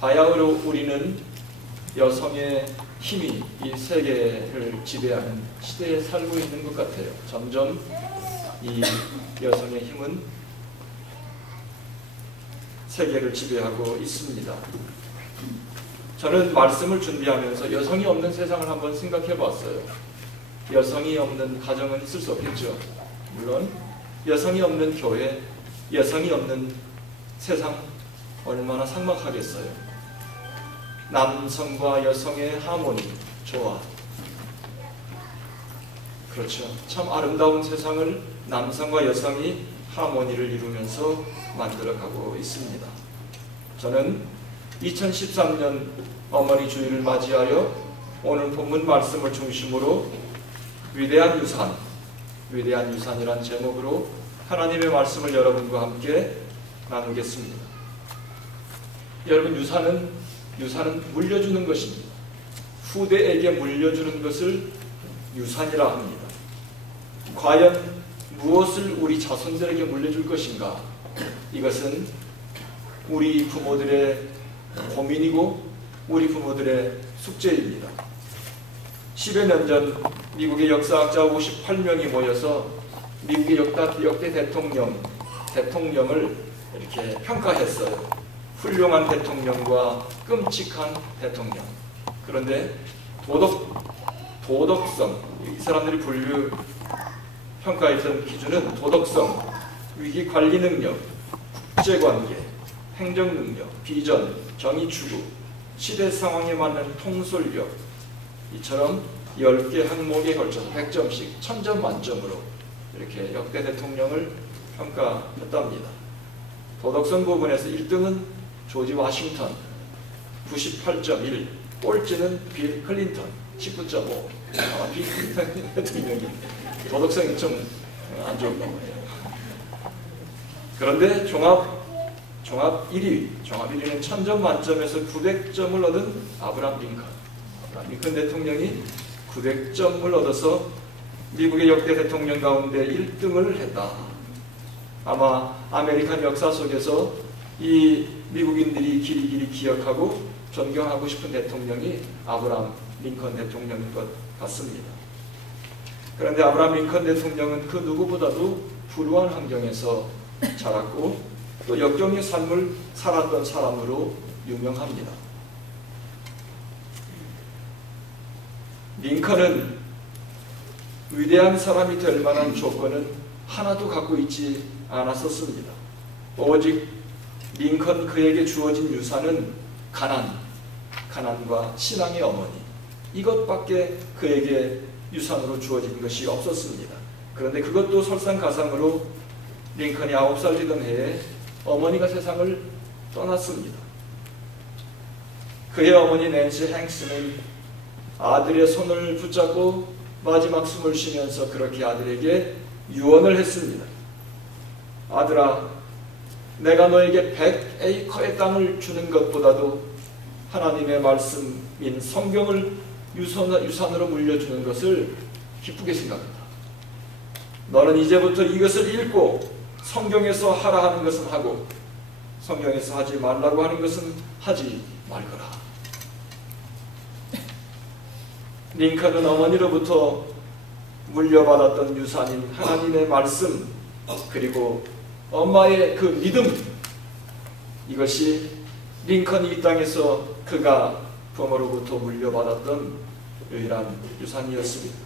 바야흐로 우리는 여성의 힘이 이 세계를 지배하는 시대에 살고 있는 것 같아요. 점점 이 여성의 힘은 세계를 지배하고 있습니다. 저는 말씀을 준비하면서 여성이 없는 세상을 한번 생각해 봤어요. 여성이 없는 가정은 있을 수 없겠죠. 물론 여성이 없는 교회, 여성이 없는 세상 얼마나 삭막하겠어요. 남성과 여성의 하모니, 조화. 그렇죠. 참 아름다운 세상을 남성과 여성이 하모니를 이루면서 만들어가고 있습니다. 저는 2013년 어머니 주일을 맞이하여 오늘 본문 말씀을 중심으로 위대한 유산이란 제목으로 하나님의 말씀을 여러분과 함께 나누겠습니다. 여러분, 유산은 물려주는 것입니다. 후대에게 물려주는 것을 유산이라 합니다. 과연 무엇을 우리 자손들에게 물려줄 것인가? 이것은 우리 부모들의 고민이고 우리 부모들의 숙제입니다. 10여 년 전 미국의 역사학자 58명이 모여서 미국의 역대 대통령을 이렇게 평가했어요. 훌륭한 대통령과 끔찍한 대통령. 그런데 도덕성, 이 사람들이 평가했던 기준은 도덕성, 위기관리 능력, 국제관계, 행정능력, 비전, 정의추구, 시대 상황에 맞는 통솔력, 이처럼 10개 항목에 걸쳐서 100점씩 1000점 만점으로 이렇게 역대 대통령을 평가했답니다. 도덕성 부분에서 1등은 조지 워싱턴 98.1, 꼴찌는 빌 클린턴 19.5. 빌 클린턴 대통령이 도덕성이 좀 안 좋은가 봐요. 그런데 종합 1위는 1000점 만점에서 900점을 얻은 아브라함 링컨 대통령이 900점을 얻어서 미국의 역대 대통령 가운데 1등을 했다. 아마 아메리칸 역사 속에서 이 미국인들이 길이길이 기억하고 존경하고 싶은 대통령이 아브라함 링컨 대통령인 것 같습니다. 그런데 아브라함 링컨 대통령은 그 누구보다도 불우한 환경에서 자랐고 또 역경의 삶을 살았던 사람으로 유명합니다. 링컨은 위대한 사람이 될 만한 조건은 하나도 갖고 있지 않았었습니다. 오직 링컨 그에게 주어진 유산은 가난과 신앙의 어머니, 이것밖에 그에게 유산으로 주어진 것이 없었습니다. 그런데 그것도 설상가상으로 링컨이 9살 되던 해에 어머니가 세상을 떠났습니다. 그의 어머니 낸시 행스는 아들의 손을 붙잡고 마지막 숨을 쉬면서 그렇게 아들에게 유언을 했습니다. 아들아, 내가 너에게 100에이커의 땅을 주는 것보다도 하나님의 말씀인 성경을 유산으로 물려주는 것을 기쁘게 생각한다. 너는 이제부터 이것을 읽고 성경에서 하라 하는 것은 하고 성경에서 하지 말라고 하는 것은 하지 말거라. 링컨은 어머니로부터 물려받았던 유산인 하나님의 말씀, 그리고 엄마의 그 믿음, 이것이 링컨이 이 땅에서 그가 부모로부터 물려받았던 유일한 유산이었습니다.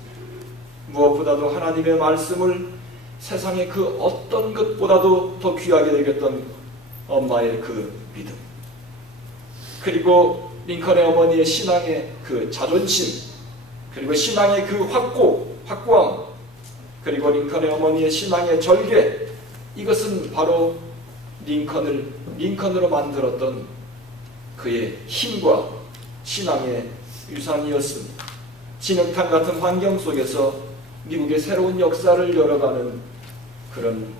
무엇보다도 하나님의 말씀을 세상의 그 어떤 것보다도 더 귀하게 여겼던 엄마의 그 믿음, 그리고 링컨의 어머니의 신앙의 그 자존심, 그리고 신앙의 그 확고함, 그리고 링컨의 어머니의 신앙의 절개, 이것은 바로 링컨으로 만들었던 그의 힘과 신앙의 유산이었습니다. 진흙탕 같은 환경 속에서 미국의 새로운 역사를 열어가는 그런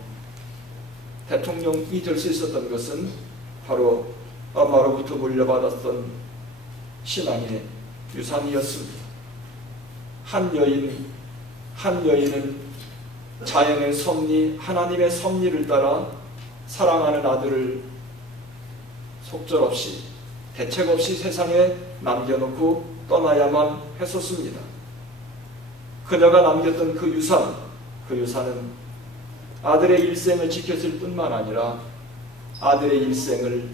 대통령이 될 수 있었던 것은 바로 엄마로부터 물려받았던 신앙의 유산이었습니다. 한 여인은 자연의 섭리, 하나님의 섭리를 따라 사랑하는 아들을 속절없이 대책 없이 세상에 남겨놓고 떠나야만 했었습니다. 그녀가 남겼던 그 유산은 아들의 일생을 지켰을 뿐만 아니라 아들의 일생을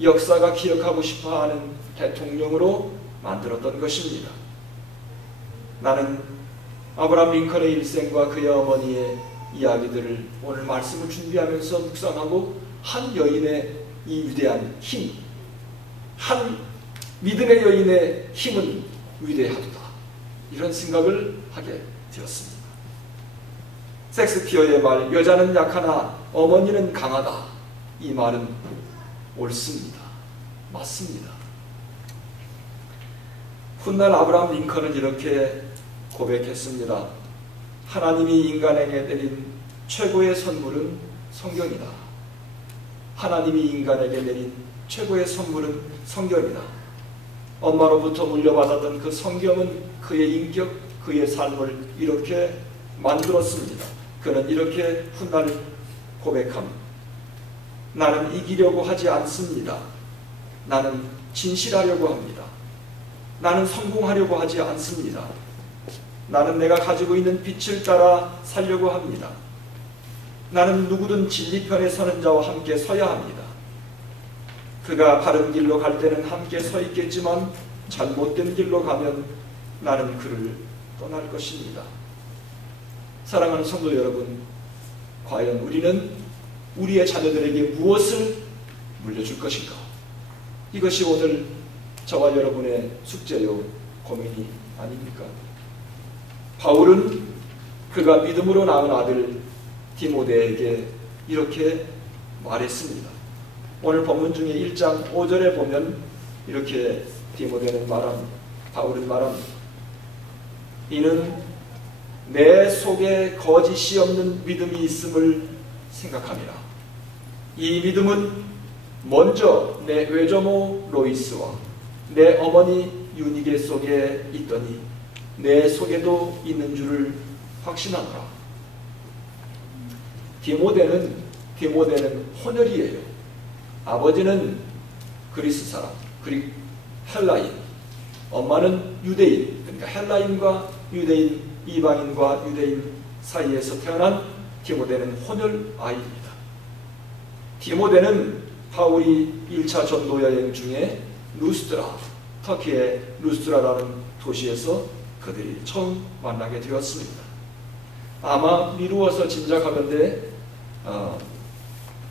역사가 기억하고 싶어하는 대통령으로 만들었던 것입니다. 나는 아브라함 링컨의 일생과 그의 어머니의 이야기들을 오늘 말씀을 준비하면서 묵상하고 한 여인의 이 위대한 힘, 한 믿음의 여인의 힘은 위대하도다, 이런 생각을 하게 되었습니다. 섹스피어의 말, 여자는 약하나 어머니는 강하다, 이 말은 옳습니다. 맞습니다. 훗날 아브라함 링컨은 이렇게 고백했습니다. 하나님이 인간에게 내린 최고의 선물은 성경이다. 하나님이 인간에게 내린 최고의 선물은 성경이다. 엄마로부터 물려받았던 그 성경은 그의 인격, 그의 삶을 이렇게 만들었습니다. 그는 이렇게 훗날 고백합니다. 나는 이기려고 하지 않습니다. 나는 진실하려고 합니다. 나는 성공하려고 하지 않습니다. 나는 내가 가지고 있는 빛을 따라 살려고 합니다. 나는 누구든 진리편에 서는 자와 함께 서야 합니다. 그가 바른 길로 갈 때는 함께 서 있겠지만 잘못된 길로 가면 나는 그를 떠날 것입니다. 사랑하는 성도 여러분, 과연 우리는 우리의 자녀들에게 무엇을 물려줄 것인가? 이것이 오늘 저와 여러분의 숙제요, 고민이 아닙니까? 바울은 그가 믿음으로 낳은 아들 디모데에게 이렇게 말했습니다. 오늘 본문 중에 1장 5절에 보면 이렇게 디모데는 말합니다. 바울은 말합니다. 이는 내 속에 거짓이 없는 믿음이 있음을 생각합니다. 이 믿음은 먼저 내 외조모 로이스와 내 어머니 유니게 속에 있더니 내 속에도 있는 줄을 확신하노라. 디모데는 혼혈이에요. 아버지는 그리스 사람, 헬라인, 엄마는 유대인, 그러니까 헬라인과 유대인, 이방인과 유대인 사이에서 태어난 디모데는 혼혈 아이입니다. 디모데는 바울이 1차 전도 여행 중에 루스드라, 터키의 루스드라라는 도시에서 그들이 처음 만나게 되었습니다. 아마 미루어서 짐작하건대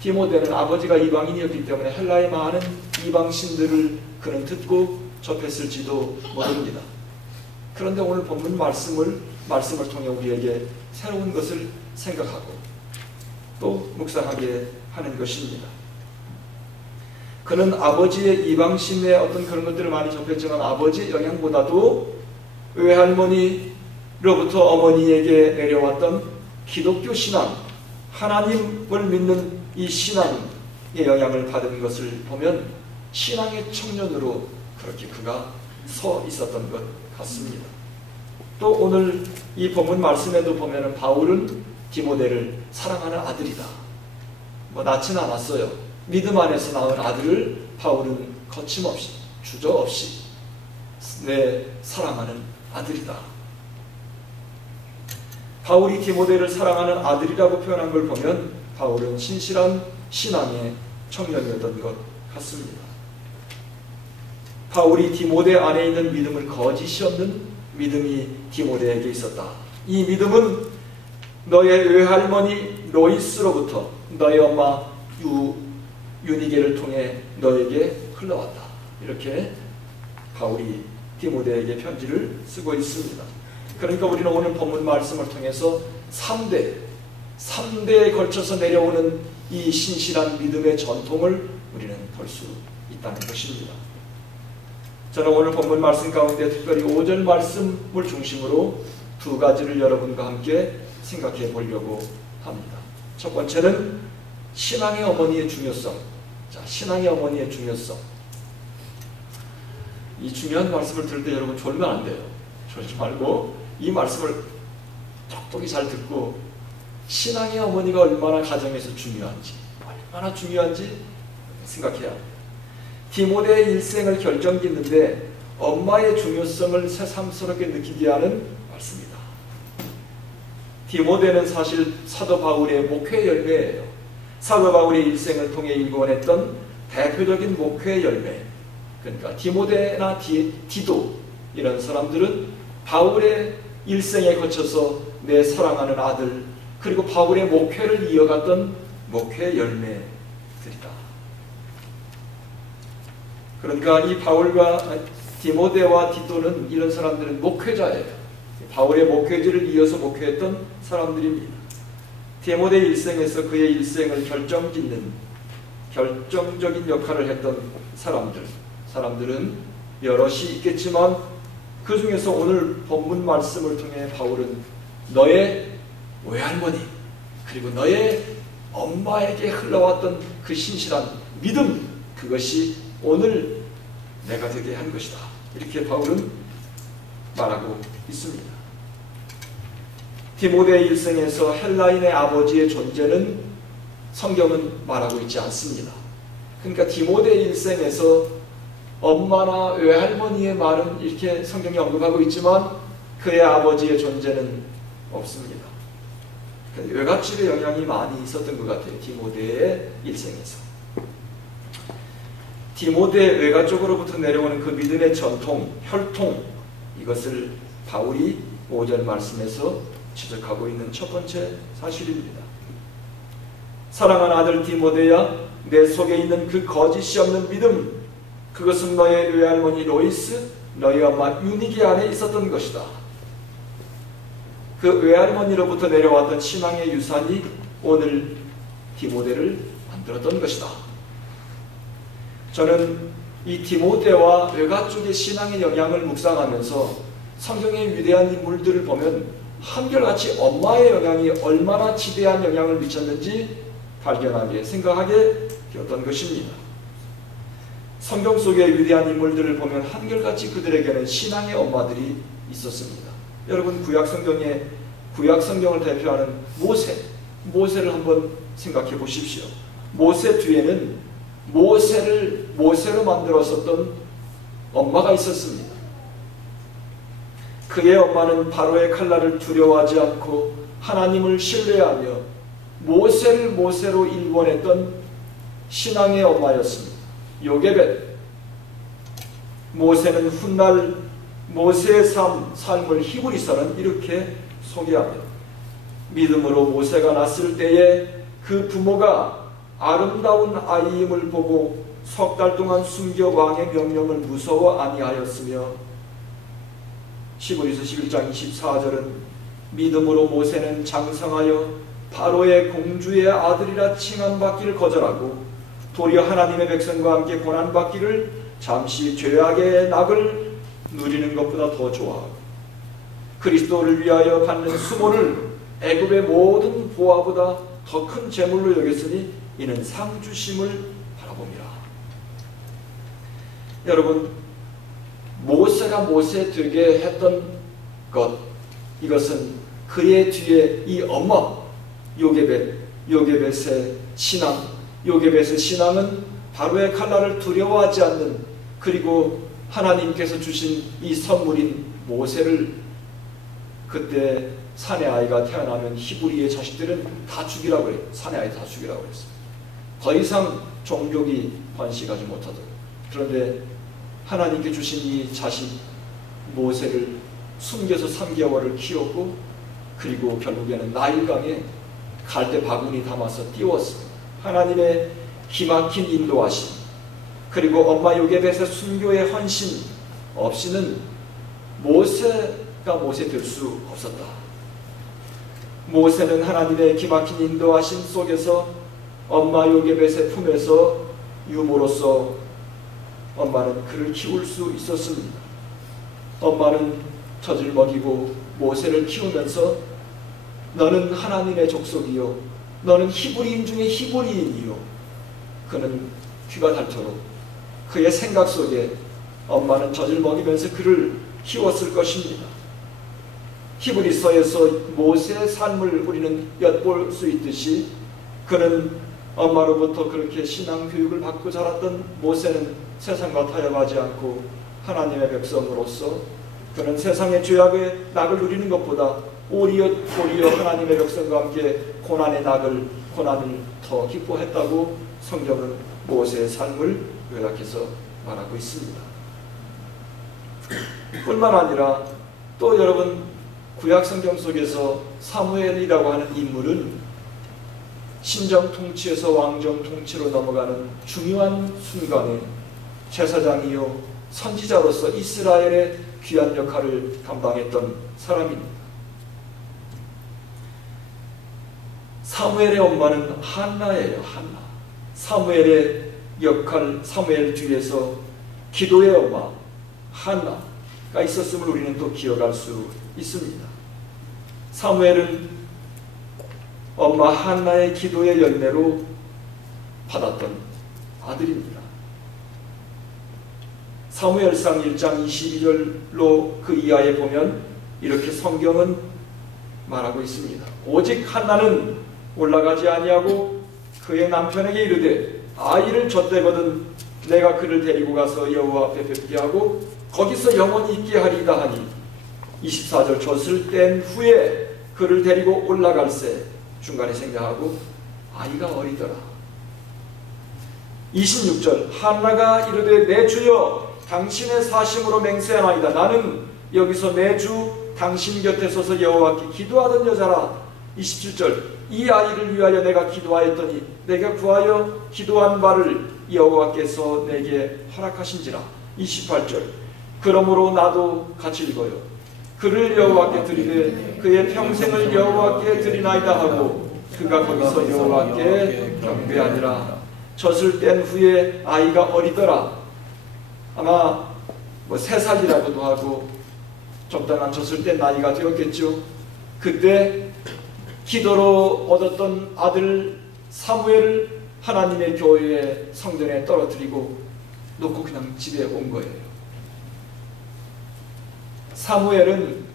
디모데는 아버지가 이방인이었기 때문에 헬라의 많은 이방신들을 그는 듣고 접했을지도 모릅니다. 그런데 오늘 본문 말씀을 통해 우리에게 새로운 것을 생각하고 또 묵상하게 하는 것입니다. 그는 아버지의 이방신의 어떤 그런 것들을 많이 접했지만 아버지의 영향보다도 외할머니로부터 어머니에게 내려왔던 기독교 신앙, 하나님을 믿는 이 신앙의 영향을 받은 것을 보면 신앙의 청년으로 그렇게 그가 서 있었던 것 같습니다. 또 오늘 이 본문 말씀에도 보면 바울은 디모데를 사랑하는 아들이다, 낳지는 않았어요. 믿음 안에서 낳은 아들을 바울은 거침없이 주저없이 내 사랑하는 아들이다. 바울이 디모데를 사랑하는 아들이라고 표현한 걸 보면 바울은 신실한 신앙의 청년이었던 것 같습니다. 바울이 디모데 안에 있는 믿음을 거짓이 없는 믿음이 디모데에게 있었다. 이 믿음은 너의 외할머니 로이스로부터 너의 엄마 유니게를 통해 너에게 흘러왔다. 이렇게 바울이 디모데에게 편지를 쓰고 있습니다. 그러니까 우리는 오늘 본문 말씀을 통해서 3대에 걸쳐서 내려오는 이 신실한 믿음의 전통을 우리는 볼 수 있다는 것입니다. 저는 오늘 본문 말씀 가운데 특별히 5절 말씀을 중심으로 두 가지를 여러분과 함께 생각해 보려고 합니다. 첫 번째는 신앙의 어머니의 중요성. 자, 신앙의 어머니의 중요성. 이 중요한 말씀을 들을 때 여러분 졸면 안 돼요. 졸지 말고 이 말씀을 똑똑히 잘 듣고 신앙의 어머니가 얼마나 가정에서 중요한지, 얼마나 중요한지 생각해야 합니다. 디모데의 일생을 결정짓는데 엄마의 중요성을 새삼스럽게 느끼게 하는 말씀이다. 디모데는 사실 사도 바울의 목회 열매예요. 사도 바울의 일생을 통해 일궈냈던 대표적인 목회 열매. 그러니까 디모데나 디도 이런 사람들은 바울의 일생에 거쳐서 내 사랑하는 아들 그리고 바울의 목회를 이어갔던 목회 열매들이다. 그러니까 이 바울과 디모데와 디도는 이런 사람들은 목회자예요. 바울의 목회지를 이어서 목회했던 사람들입니다. 디모데 일생에서 그의 일생을 결정짓는 결정적인 역할을 했던 사람들은 여럿이 있겠지만 그 중에서 오늘 본문 말씀을 통해 바울은 너의 외할머니 그리고 너의 엄마에게 흘러왔던 그 신실한 믿음 그것이 오늘 내가 되게 한 것이다. 이렇게 바울은 말하고 있습니다. 디모데의 일생에서 헬라인의 아버지의 존재는 성경은 말하고 있지 않습니다. 그러니까 디모데의 일생에서 엄마나 외할머니의 말은 이렇게 성경이 언급하고 있지만 그의 아버지의 존재는 없습니다. 외갓집의 영향이 많이 있었던 것 같아요. 디모데의 일생에서. 디모데 외가 쪽으로부터 내려오는 그 믿음의 전통, 혈통 이것을 바울이 5절 말씀에서 지적하고 있는 첫 번째 사실입니다. 사랑하는 아들 디모데야 내 속에 있는 그 거짓이 없는 믿음 그것은 너의 외할머니 로이스 너희 엄마 유니게 안에 있었던 것이다. 그 외할머니로부터 내려왔던 신앙의 유산이 오늘 디모데를 만들었던 것이다. 저는 이 디모데와 외가 쪽의 신앙의 영향을 묵상하면서 성경의 위대한 인물들을 보면 한결같이 엄마의 영향이 얼마나 지대한 영향을 미쳤는지 발견하게 생각하게 되었던 것입니다. 성경 속의 위대한 인물들을 보면 한결같이 그들에게는 신앙의 엄마들이 있었습니다. 여러분 구약성경을 대표하는 모세를 한번 생각해 보십시오. 모세 뒤에는 모세로 만들었었던 엄마가 있었습니다. 그의 엄마는 바로의 칼날을 두려워하지 않고 하나님을 신뢰하며 모세를 모세로 일궈냈던 신앙의 엄마였습니다. 요게벳. 모세는 훗날 모세의 삶을 히브리서는 이렇게 소개합니다. 믿음으로 모세가 낳았을 때에 그 부모가 아름다운 아이임을 보고 석 달 동안 숨겨 왕의 명령을 무서워 아니하였으며 히브리서 11장 24절은 믿음으로 모세는 장성하여 바로의 공주의 아들이라 칭함받기를 거절하고 도리어 하나님의 백성과 함께 고난받기를 잠시 죄악의 낙을 누리는 것보다 더 좋아하고 그리스도를 위하여 받는 수모를 애굽의 모든 보화보다 더 큰 재물로 여겼으니 이는 상 주심을 바라봅니다. 여러분, 모세가 모세 되게 했던 것, 이것은 그의 뒤에 이 엄마 요게벳의 신앙, 요게벳의 신앙은 바로의 칼날을 두려워하지 않는, 그리고 하나님께서 주신 이 선물인 모세를, 그때 사내 아이가 태어나면 히브리의 자식들은 다 죽이라고 해요. 사내 아이 다 죽이라고 했어요. 더 이상 종족이 번식하지 못하도록. 그런데 하나님께 주신 이 자식 모세를 숨겨서 3개월을 키웠고, 그리고 결국에는 나일강에 갈대 바구니 담아서 띄웠습니다. 하나님의 기막힌 인도하심, 그리고 엄마 요게벳의 순교의 헌신 없이는 모세가 모세 될 수 없었다. 모세는 하나님의 기막힌 인도하심 속에서 엄마 요게벳의 품에서 유모로서 엄마는 그를 키울 수 있었습니다. 엄마는 젖을 먹이고 모세를 키우면서 너는 하나님의 족속이요, 너는 히브리인 중에 히브리인이요, 그는 귀가 닳도록 그의 생각 속에 엄마는 젖을 먹이면서 그를 키웠을 것입니다. 히브리서에서 모세의 삶을 우리는 엿볼 수 있듯이 그는 엄마로부터 그렇게 신앙 교육을 받고 자랐던 모세는 세상과 타협하지 않고 하나님의 백성으로서 그는 세상의 죄악의 낙을 누리는 것보다 오히려 하나님의 백성과 함께 고난을 더 기뻐했다고 성경은 모세의 삶을 요약해서 말하고 있습니다. 뿐만 아니라 또 여러분, 구약 성경 속에서 사무엘이라고 하는 인물은 신정 통치에서 왕정 통치로 넘어가는 중요한 순간에 제사장이요 선지자로서 이스라엘의 귀한 역할을 감당했던 사람입니다. 사무엘의 엄마는 한나예요. 한나. 사무엘의 역할, 사무엘 뒤에서 기도의 엄마 한나가 있었음을 우리는 또 기억할 수 있습니다. 사무엘은 엄마 한나의 기도의 열매로 받았던 아들입니다. 사무엘상 1장 22절로 그 이하에 보면 이렇게 성경은 말하고 있습니다. 오직 한나는 올라가지 아니하고 그의 남편에게 이르되 아이를 젖대거든 내가 그를 데리고 가서 여호와 앞에 뵙게 하고 거기서 영원히 있게 하리이다 하니 24절 젖을 뗀 후에 그를 데리고 올라갈새 중간에 생략하고 아이가 어리더라. 26절 한나가 이르되 내 주여 당신의 사심으로 맹세하나이다. 나는 여기서 매주 당신 곁에 서서 여호와께 기도하던 여자라. 27절 이 아이를 위하여 내가 기도하였더니 내가 구하여 기도한 바를 여호와께서 내게 허락하신지라. 28절 그러므로 나도 같이 읽어요. 그를 여호와께 드리되 그의 평생을 여호와께 드리나이다 하고 그가 거기서 여호와께 경배하니라. 젖을 뗀 후에 아이가 어리더라. 아마 3살이라고도 하고 적당한 젖을 뗀 나이가 되었겠죠. 그때 기도로 얻었던 아들 사무엘을 하나님의 교회의 성전에 떨어뜨리고 놓고 그냥 집에 온 거예요. 사무엘은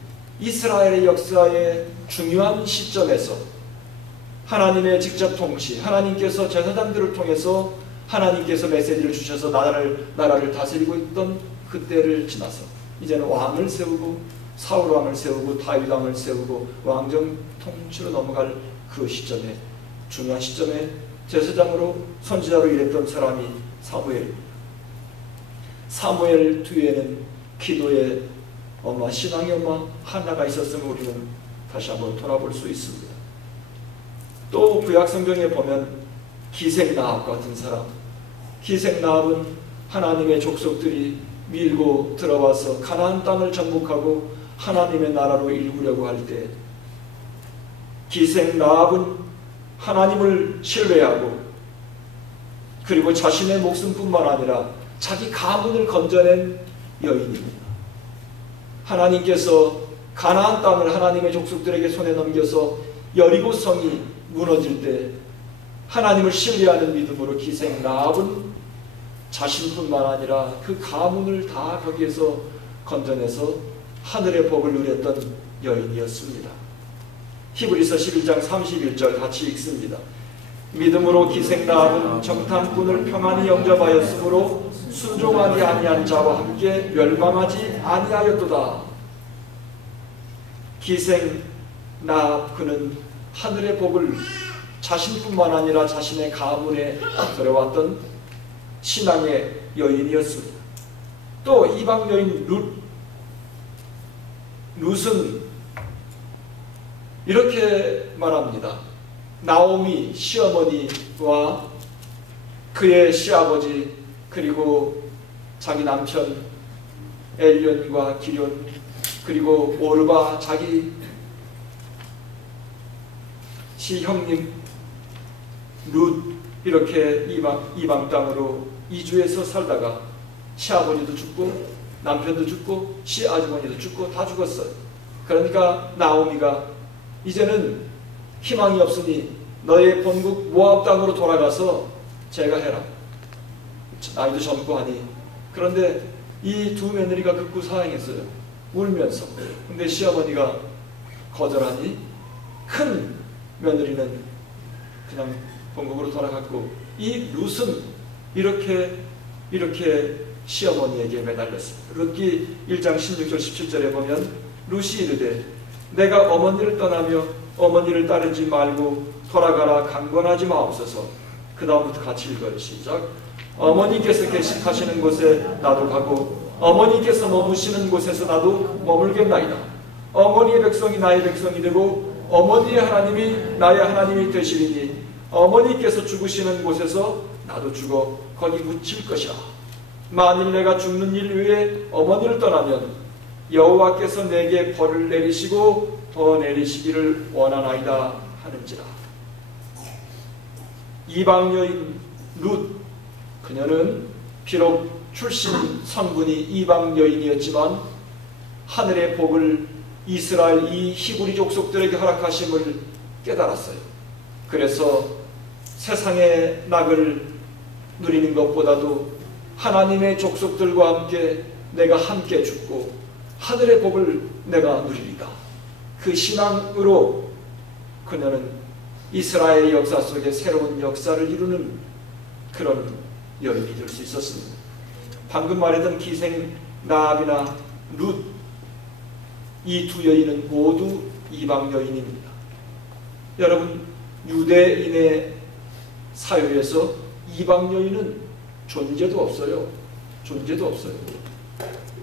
이스라엘의 역사의 중요한 시점에서 하나님의 직접 통치, 하나님께서 제사장들을 통해서 하나님께서 메시지를 주셔서 나라를 다스리고 있던 그때를 지나서 이제는 왕을 세우고 사울 왕을 세우고 다윗 왕을 세우고 왕정 통치로 넘어갈 그 시점에, 중요한 시점에 제사장으로 선지자로 일했던 사람이 사무엘입니다. 사무엘 뒤에는 기도의 엄마, 신앙의 엄마 한나가 있었음을 우리는 다시 한번 돌아볼 수 있습니다. 또 구약 성경에 보면 기생나합 같은 사람, 기생나합은 하나님의 족속들이 밀고 들어와서 가나안 땅을 정복하고 하나님의 나라로 일구려고 할 때 기생나합은 하나님을 신뢰하고 그리고 자신의 목숨뿐만 아니라 자기 가문을 건져낸 여인입니다. 하나님께서 가나안 땅을 하나님의 족속들에게 손에 넘겨서 여리고성이 무너질 때 하나님을 신뢰하는 믿음으로 기생나합은 자신뿐만 아니라 그 가문을 다 거기에서 건져내서 하늘의 복을 누렸던 여인이었습니다. 히브리서 11장 31절 같이 읽습니다. 믿음으로 기생나합은 정탐꾼을 평안히 영접하였으므로 순종하지 아니한 자와 함께 멸망하지 아니하였도다. 기생나합 그는 하늘의 복을 자신뿐만 아니라 자신의 가문에 들어왔던 신앙의 여인이었습니다. 또 이방 여인 룻은 이렇게 말합니다. 나오미 시어머니와 그의 시아버지 그리고 자기 남편 엘련과 기련 그리고 오르바 자기 시형님 룻 이렇게 이방 땅으로 이주해서 살다가 시아버지도 죽고 남편도 죽고 시아주머니도 죽고 다 죽었어요. 그러니까 나오미가 이제는 희망이 없으니 너의 본국 모압 땅으로 돌아가서 제가 해라. 나이도 젊고 하니. 그런데 이 두 며느리가 극구 사양했어요. 울면서. 근데 시어머니가 거절하니 큰 며느리는 그냥 본국으로 돌아갔고 이 룻은 이렇게 이렇게 시어머니에게 매달렸습니다. 룻기 1장 16절 17절에 보면 룻이 이르되 내가 어머니를 떠나며 어머니를 따르지 말고 돌아가라 강권하지 마옵소서. 그 다음부터 같이 읽어요. 시작. 어머니께서 계식하시는 곳에 나도 가고 어머니께서 머무시는 곳에서 나도 머물겠나이다. 어머니의 백성이 나의 백성이 되고 어머니의 하나님이 나의 하나님이 되시리니 어머니께서 죽으시는 곳에서 나도 죽어 거기 묻힐 것이라. 만일 내가 죽는 일 위에 어머니를 떠나면 여호와께서 내게 벌을 내리시고 더 내리시기를 원하나이다 하는지라. 이방 여인 룻, 그녀는 비록 출신 성분이 이방 여인이었지만 하늘의 복을 이스라엘 이 히브리 족속들에게 허락하심을 깨달았어요. 그래서 세상의 낙을 누리는 것보다도 하나님의 족속들과 함께 내가 함께 죽고 하늘의 복을 내가 누리리다. 그 신앙으로 그녀는 이스라엘의 역사 속에 새로운 역사를 이루는 그런 여인이 될 수 있었습니다. 방금 말했던 기생 라합이나 룻, 이 두 여인은 모두 이방 여인입니다. 여러분, 유대인의 사회에서 이방 여인은 존재도 없어요. 존재도 없어요.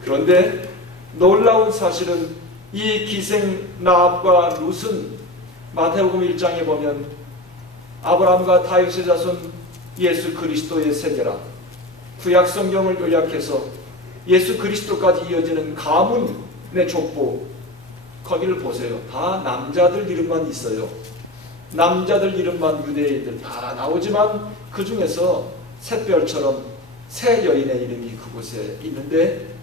그런데 놀라운 사실은 이 기생 라합과 룻은 마태복음 1장에 보면 아브라함과 다윗의 자손 예수 그리스도의 세계라, 구약 성경을 요약해서 예수 그리스도까지 이어지는 가문의 족보, 거기를 보세요. 다 남자들 이름만 있어요. 남자들 이름만 유대인들 다 나오지만 그 중에서 샛별처럼 세 여인의 이름이 그곳에 있는데,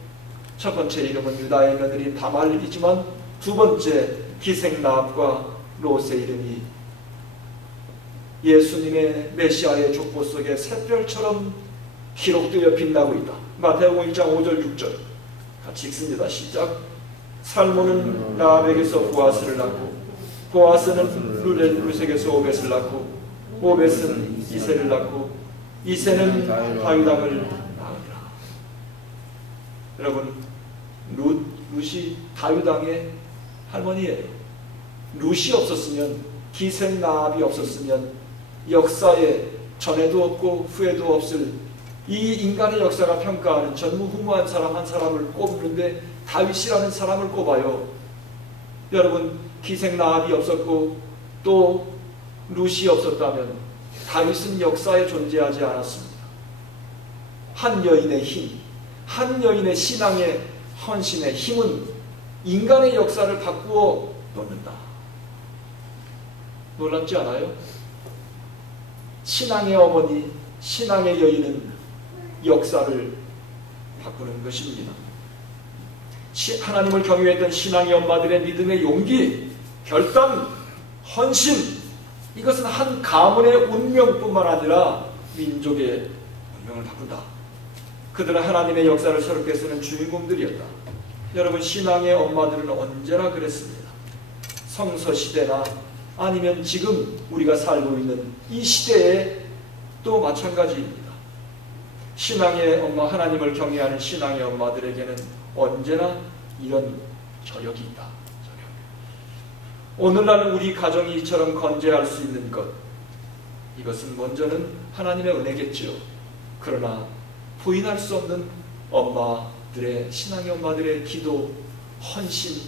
첫 번째 이름은 유다의 며느리 다말이지만 두 번째 기생 라합과 롯의 이름이 예수님의 메시아의 족보 속에 샛별처럼 기록되어 빛나고 있다. 마태복음 1장 5절 6절 같이 읽습니다. 시작. 살몬은 라합에게서 보아스를 낳고 보아스는 룻에게서 오벳을 낳고 오벳은 이새를 낳고 이새는 다윗왕을 낳으리라. 여러분, 룻이 다윗왕의 할머니예요. 룻이 없었으면, 기생 라합이 없었으면 역사에 전에도 없고 후에도 없을 이 인간의 역사가 평가하는 전무후무한 사람 한 사람을 꼽는데 다윗이라는 사람을 꼽아요. 여러분, 기생 라합이 없었고 또 룻이 없었다면 다윗은 역사에 존재하지 않았습니다. 한 여인의 힘, 한 여인의 신앙의 헌신의 힘은 인간의 역사를 바꾸어 놓는다. 놀랍지 않아요? 신앙의 어머니, 신앙의 여인은 역사를 바꾸는 것입니다. 하나님을 경외했던 신앙의 엄마들의 믿음의 용기, 결단, 헌신, 이것은 한 가문의 운명뿐만 아니라 민족의 운명을 바꾼다. 그들은 하나님의 역사를 새롭게 쓰는 주인공들이었다. 여러분, 신앙의 엄마들은 언제나 그랬습니다. 성서시대나 아니면 지금 우리가 살고 있는 이 시대에 또 마찬가지입니다. 신앙의 엄마, 하나님을 경외하는 신앙의 엄마들에게는 언제나 이런 저력이 있다. 오늘날 우리 가정이 이처럼 건재할 수 있는 것, 이것은 먼저는 하나님의 은혜겠지요. 그러나 부인할 수 없는 엄마들의, 신앙의 엄마들의 기도, 헌신,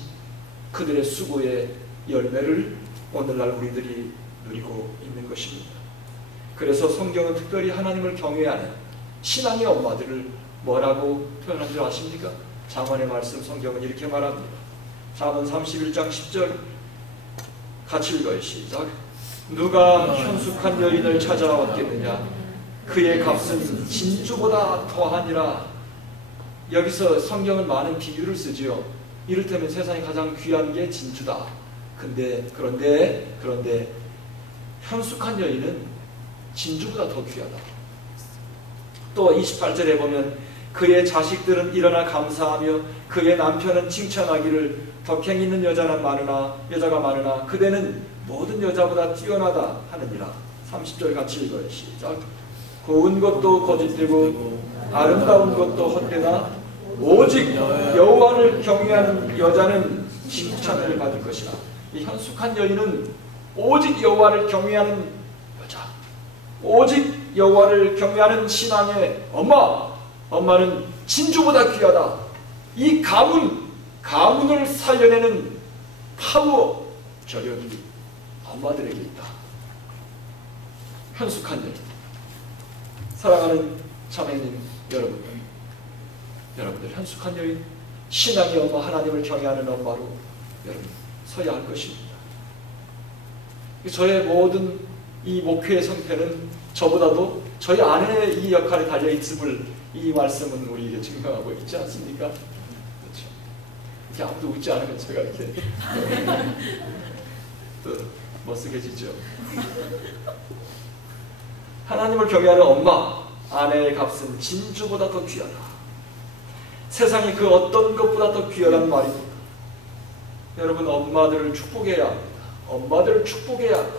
그들의 수고의 열매를 오늘날 우리들이 누리고 있는 것입니다. 그래서 성경은 특별히 하나님을 경외하는 신앙의 엄마들을 뭐라고 표현한 줄 아십니까? 잠언의 말씀, 성경은 이렇게 말합니다. 잠언 31장 10절 같이 읽어요. 시작. 누가 현숙한 여인을 찾아 얻겠느냐? 그의 값은 진주보다 더하니라. 여기서 성경은 많은 비유를 쓰지요. 이를테면 세상에 가장 귀한 게 진주다. 그런데 현숙한 여인은 진주보다 더 귀하다. 또 28절에 보면 그의 자식들은 일어나 감사하며 그의 남편은 칭찬하기를 덕행 있는 여자가 많으나 그대는 모든 여자보다 뛰어나다 하느니라. 30절 같이 읽어요. 시작. 고운 것도 거짓되고 아름다운 것도 헛되나 오직 여호와를 경외하는 여자는 칭찬을 받을 것이라. 이 현숙한 여인은 오직 여호와를 경외하는 여자, 오직 여호와를 경외하는 신앙의 엄마는 진주보다 귀하다. 이 가문을 살려내는 파워, 저력이 엄마들에게 있다. 현숙한 여인. 사랑하는 자매님 여러분들 현숙한 여인, 신앙의 엄마, 하나님을 경외하는 엄마로 여러분 서야 할 것입니다. 저의 모든 이 목회의 성패는 저보다도 저희 아내의 이 역할에 달려있음을 이 말씀은 우리에게 증명하고 있지 않습니까? 그렇죠. 이렇게 아무도 웃지 않으면 제가 이렇게 또 멋스게지죠. 하나님을 경외하는 엄마, 아내의 값은 진주보다 더 귀하다. 세상이 그 어떤 것보다 더 귀하단 말입니다. 여러분, 엄마들을 축복해야 합니다. 엄마들을 축복해야 한다.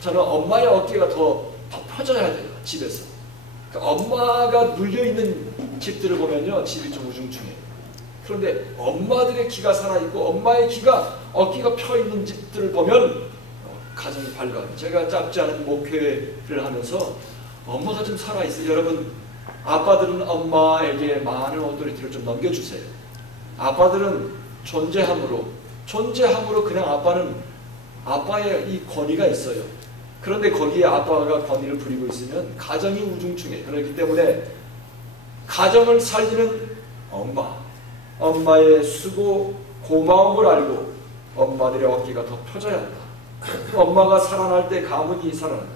저는 엄마의 어깨가 더 펴져야 돼요. 집에서. 그러니까 엄마가 눌려있는 집들을 보면요, 집이 좀 우중충해요. 그런데 엄마들의 기가 살아있고 엄마의 어깨가 펴있는 집들을 보면 가정이 밝아요. 제가 짧지 않은 목회를 하면서 엄마가 좀 살아있어요. 여러분, 아빠들은 엄마에게 많은 오토리티를 좀 넘겨주세요. 아빠들은 존재함으로 그냥 아빠의 이 권위가 있어요. 그런데 거기에 아빠가 권위를 부리고 있으면 가정이 우중충해. 그렇기 때문에 가정을 살리는 엄마의 수고, 고마움을 알고 엄마들의 어깨가 더 펴져야 한다. 엄마가 살아날 때 가문이 살아난다.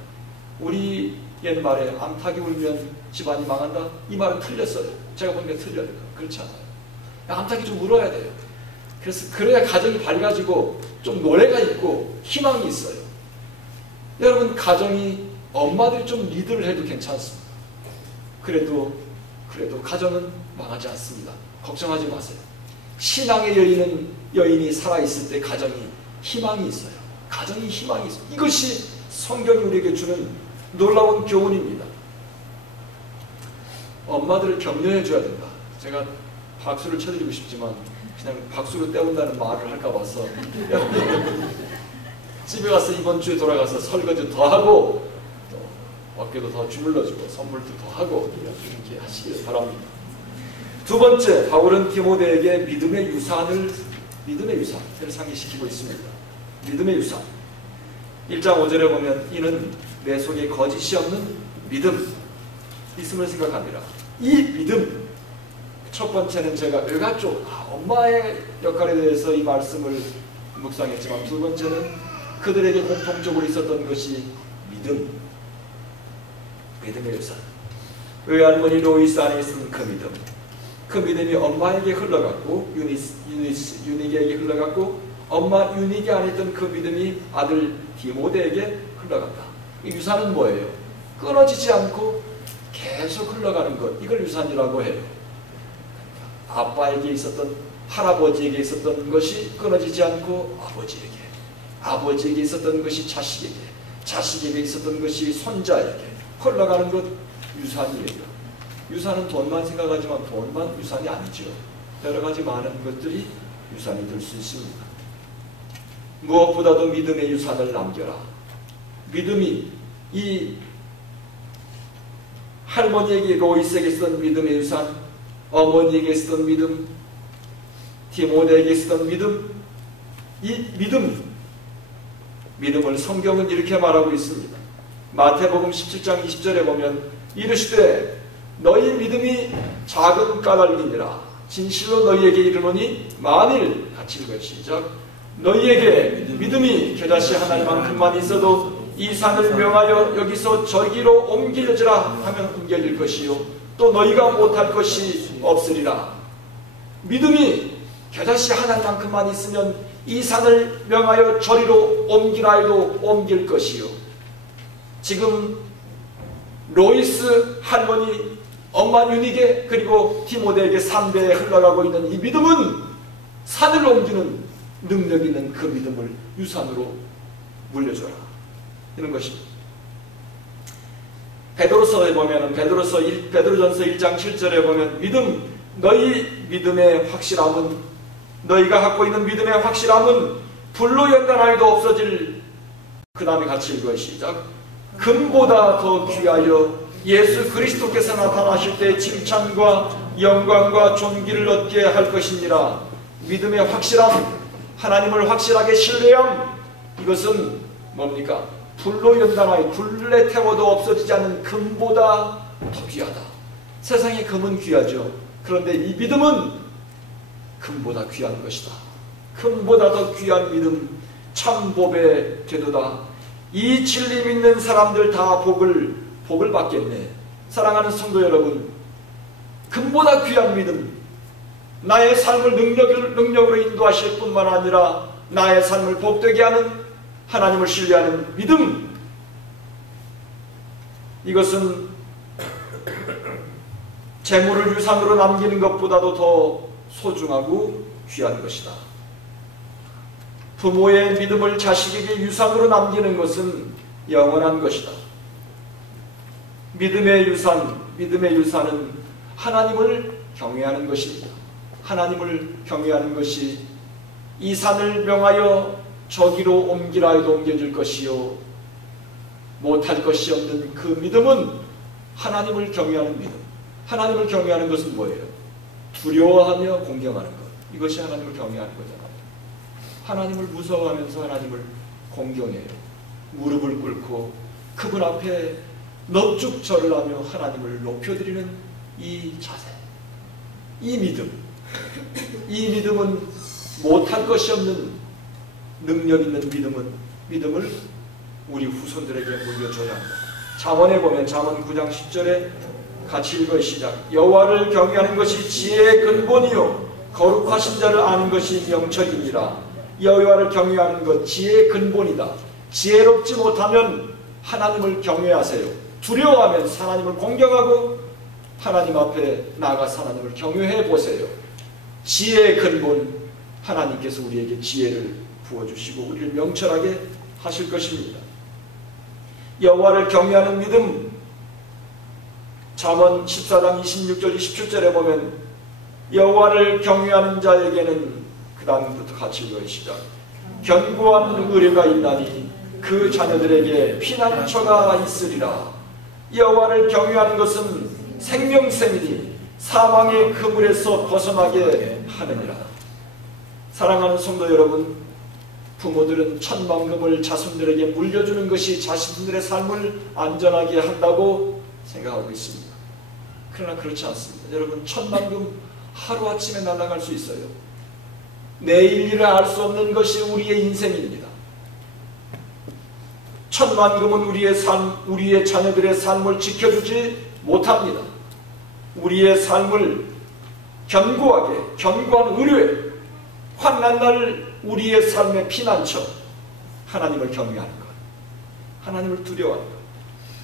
우리 옛말에 암탉이 울면 집안이 망한다? 이 말은 틀렸어요. 제가 보는 게 틀려요. 그렇지 않아요. 암탉이 좀 울어야 돼요. 그래야 가정이 밝아지고 좀 노래가 있고 희망이 있어요. 여러분, 가정이 엄마들이 좀 리드를 해도 괜찮습니다. 그래도 가정은 망하지 않습니다. 걱정하지 마세요. 신앙의 여인이 살아있을 때 가정이 희망이 있어요. 가정이 희망이 있어요. 이것이 성경이 우리에게 주는 놀라운 교훈입니다. 엄마들을 격려해 줘야 된다. 제가 박수를 쳐드리고 싶지만 그냥 박수로 때운다는 말을 할까 봐서 집에 가서 이번 주에 돌아가서 설거지 더 하고 또 어깨도 더 주물러주고 선물도 더 하고 이렇게 하시길 바랍니다. 두 번째, 바울은 디모데에게 믿음의 유산을 상기시키고 있습니다. 믿음의 유산. 1장 5절에 보면 이는 내 속에 거짓이 없는 믿음 있음을 생각합니다. 이 믿음, 첫 번째는 제가 외가족, 엄마의 역할에 대해서 이 말씀을 묵상했지만, 두 번째는 그들에게 공통적으로 있었던 것이 믿음의 유산. 외할머니 로이스 안에 있는 그 믿음이 엄마에게 흘러갔고 유니게에게 흘러갔고, 엄마 유니게 안에 있던 그 믿음이 아들 디모데에게 흘러갔다. 이 유산은 뭐예요? 끊어지지 않고 계속 흘러가는 것, 이걸 유산이라고 해요. 아빠에게 있었던, 할아버지에게 있었던 것이 끊어지지 않고 아버지에게 있었던 것이 자식에게 있었던 것이 손자에게 흘러가는 것, 유산이에요. 유산은 돈만 생각하지만 돈만 유산이 아니죠. 여러 가지 많은 것들이 유산이 될 수 있습니다. 무엇보다도 믿음의 유산을 남겨라. 믿음이 이 할머니에게, 로이스에게 있었던 믿음의 유산, 어머니에게 있었던 믿음, 디모데에게 있었던 믿음, 이 믿음을 성경은 이렇게 말하고 있습니다. 마태복음 17장 20절에 보면 이르시되 너희 믿음이 작은 까닭이니라. 진실로 너희에게 이르노니 만일 같이 읽어요. 시작. 너희에게 믿음이 겨자씨 하나만큼만 있어도 이 산을 명하여 여기서 저기로 옮길지라 하면 옮겨질 것이요 또 너희가 못할 것이 없으리라. 믿음이 겨자씨 하나만큼만 있으면 이 산을 명하여 저리로 옮기라 해도 옮길 것이요. 지금 로이스 할머니, 엄마 유니게, 그리고 디모데에게 3대에 흘러가고 있는 이 믿음은 산을 옮기는 능력 있는 그 믿음을 유산으로 물려줘라. 이런 것입니다. 베드로서에 보면은 베드로전서 1장 7절에 보면 너희 믿음의 확실함은, 너희가 갖고 있는 믿음의 확실함은 불로 연단하여도 없어질, 그 다음에 같이 읽어요. 시작. 금보다 더 귀하여 예수 그리스도께서 나타나실 때 칭찬과 영광과 존귀를 얻게 할 것이니라. 믿음의 확실함, 하나님을 확실하게 신뢰함, 이것은 뭡니까? 불로 연단하여 불에 태워도 없어지지 않는 금보다 더 귀하다. 세상의 금은 귀하죠. 그런데 이 믿음은 금보다 귀한 것이다. 금보다 더 귀한 믿음, 참 복의 되도다. 이 진리 믿는 사람들 다 복을 받겠네. 사랑하는 성도 여러분, 금보다 귀한 믿음, 나의 삶을 능력으로 인도하실 뿐만 아니라 나의 삶을 복되게 하는, 하나님을 신뢰하는 믿음, 이것은 재물을 유산으로 남기는 것보다도 더 소중하고 귀한 것이다. 부모의 믿음을 자식에게 유산으로 남기는 것은 영원한 것이다. 믿음의 유산은 하나님을 경외하는 것입니다. 하나님을 경외하는 것이 이 산을 명하여 저기로 옮기라 해도 옮겨질 것이요 못할 것이 없는 그 믿음은 하나님을 경외하는 믿음. 하나님을 경외하는 것은 뭐예요? 두려워하며 공경하는 것. 이것이 하나님을 경외하는 거잖아요. 하나님을 무서워하면서 하나님을 공경해요. 무릎을 꿇고 그분 앞에 넙죽 절을 하며 하나님을 높여드리는 이 자세, 이 믿음, 이 믿음은 못할 것이 없는 능력 있는 믿음을 우리 후손들에게 물려줘야 합니다. 잠언에 보면 잠언 9장 10절에 같이 읽어 시작. 여호와를 경외하는 것이 지혜의 근본이요 거룩하신 자를 아는 것이 명철이니라. 여호와를 경외하는 것 지혜의 근본이다. 지혜롭지 못하면 하나님을 경외하세요. 두려워하면 하나님을 공경하고 하나님 앞에 나아가서 하나님을 경외해 보세요. 지혜의 근본, 하나님께서 우리에게 지혜를 부어주시고 우리를 명철하게 하실 것입니다. 여호와를 경외하는 믿음, 잠언 14장 26절 27절에 보면 여호와를 경외하는 자에게는, 그 다음부터 같이 읽어요. 시작. 견고한 의뢰가 있나니 그 자녀들에게 피난처가 있으리라. 여호와를 경외하는 것은 생명샘이니 사망의 그물에서 벗어나게 하느니라. 사랑하는 성도 여러분, 부모들은 천만금을 자손들에게 물려주는 것이 자신들의 삶을 안전하게 한다고 생각하고 있습니다. 그러나 그렇지 않습니다. 여러분, 천만금 하루아침에 날아갈 수 있어요. 내일 일을 알 수 없는 것이 우리의 인생입니다. 천만금은 우리의 자녀들의 삶을 지켜주지 못합니다. 우리의 삶을 견고한 의뢰, 환난 날 우리의 삶의 피난처, 하나님을 경외하는 것, 하나님을 두려워하는 것,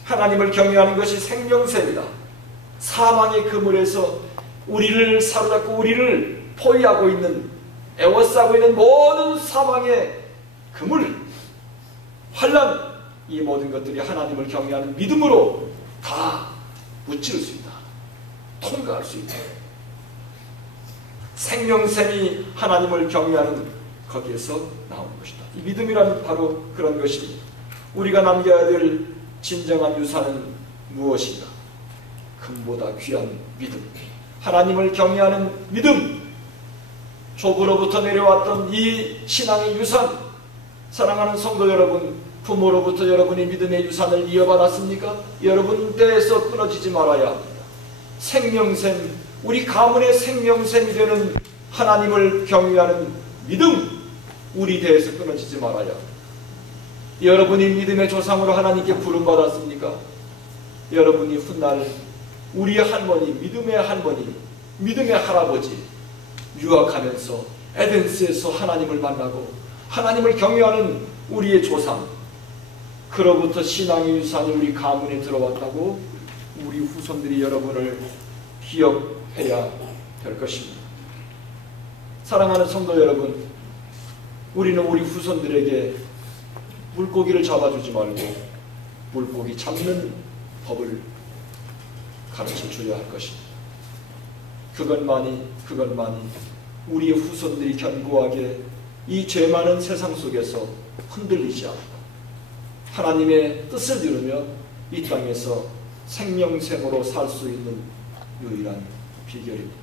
하나님을 경외하는 것이 생명샘이다. 사망의 그물에서 우리를 사로잡고 우리를 포위하고 있는, 애워싸고 있는 모든 사망의 그물, 환난, 이 모든 것들이 하나님을 경외하는 믿음으로 다 무찌를 수 있다. 통과할 수 있다. 생명샘이 하나님을 경외하는 거기에서 나오는 것이다. 이 믿음이란 바로 그런 것입니다. 우리가 남겨야 될 진정한 유산은 무엇인가? 금보다 귀한 믿음, 하나님을 경외하는 믿음, 조부로부터 내려왔던 이 신앙의 유산. 사랑하는 성도 여러분, 부모로부터 여러분이 믿음의 유산을 이어받았습니까? 여러분 때에서 끊어지지 말아야 합니다. 생명샘, 우리 가문의 생명샘이 되는 하나님을 경외하는 믿음, 우리 대에서 끊어지지 말아야 합니다. 여러분이 믿음의 조상으로 하나님께 부름받았습니까? 여러분이 훗날 우리의 할머니, 믿음의 할머니, 믿음의 할아버지 유학하면서 에덴스에서 하나님을 만나고 하나님을 경외하는 우리의 조상, 그로부터 신앙의 유산이 우리 가문에 들어왔다고 우리 후손들이 여러분을 기억해야 될 것입니다. 사랑하는 성도 여러분, 우리는 우리 후손들에게 물고기를 잡아주지 말고 물고기 잡는 법을 가르쳐 줘야 할 것입니다. 그것만이 우리의 후손들이 견고하게 이 죄 많은 세상 속에서 흔들리지 않고 하나님의 뜻을 이루며 이 땅에서 생명생으로 살 수 있는 유일한 비결입니다.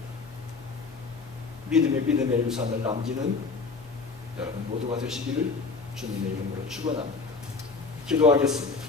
믿음의 유산을 남기는 여러분 모두가 되시기를 주님의 이름으로 축원합니다. 기도하겠습니다.